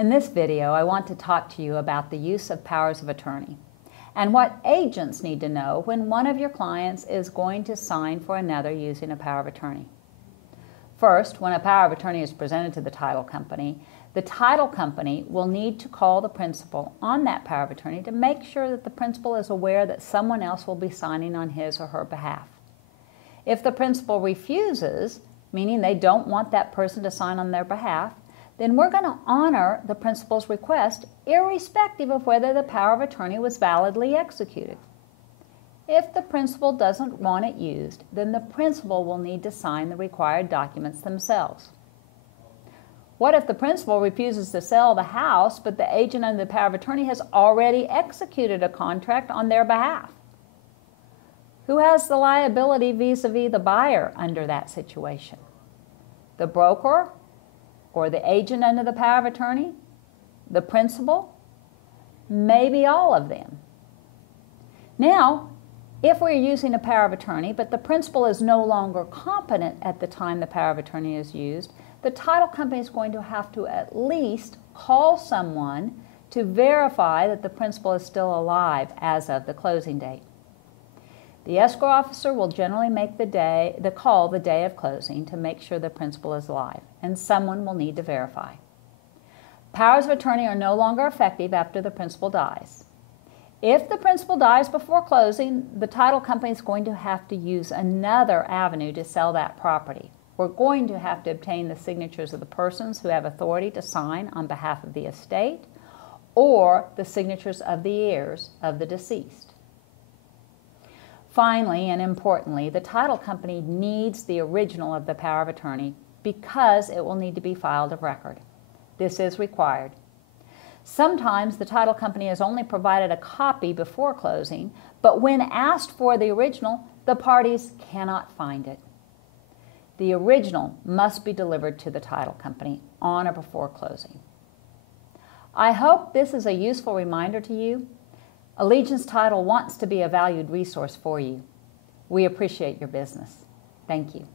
In this video, I want to talk to you about the use of powers of attorney and what agents need to know when one of your clients is going to sign for another using a power of attorney. First, when a power of attorney is presented to the title company will need to call the principal on that power of attorney to make sure that the principal is aware that someone else will be signing on his or her behalf. If the principal refuses, meaning they don't want that person to sign on their behalf, then we're going to honor the principal's request irrespective of whether the power of attorney was validly executed. If the principal doesn't want it used, then the principal will need to sign the required documents themselves. What if the principal refuses to sell the house, but the agent under the power of attorney has already executed a contract on their behalf? Who has the liability vis-a-vis the buyer under that situation? The broker or the agent under the power of attorney? The principal? Maybe all of them. Now, if we're using a power of attorney, but the principal is no longer competent at the time the power of attorney is used, the title company is going to have to at least call someone to verify that the principal is still alive as of the closing date. The escrow officer will generally make the call the day of closing to make sure the principal is alive, and someone will need to verify. Powers of attorney are no longer effective after the principal dies. If the principal dies before closing, the title company is going to have to use another avenue to sell that property. We're going to have to obtain the signatures of the persons who have authority to sign on behalf of the estate, or the signatures of the heirs of the deceased. Finally, and importantly, the title company needs the original of the power of attorney because it will need to be filed of record. This is required. Sometimes the title company has only provided a copy before closing, but when asked for the original, the parties cannot find it. The original must be delivered to the title company on or before closing. I hope this is a useful reminder to you. Allegiance Title wants to be a valued resource for you. We appreciate your business. Thank you.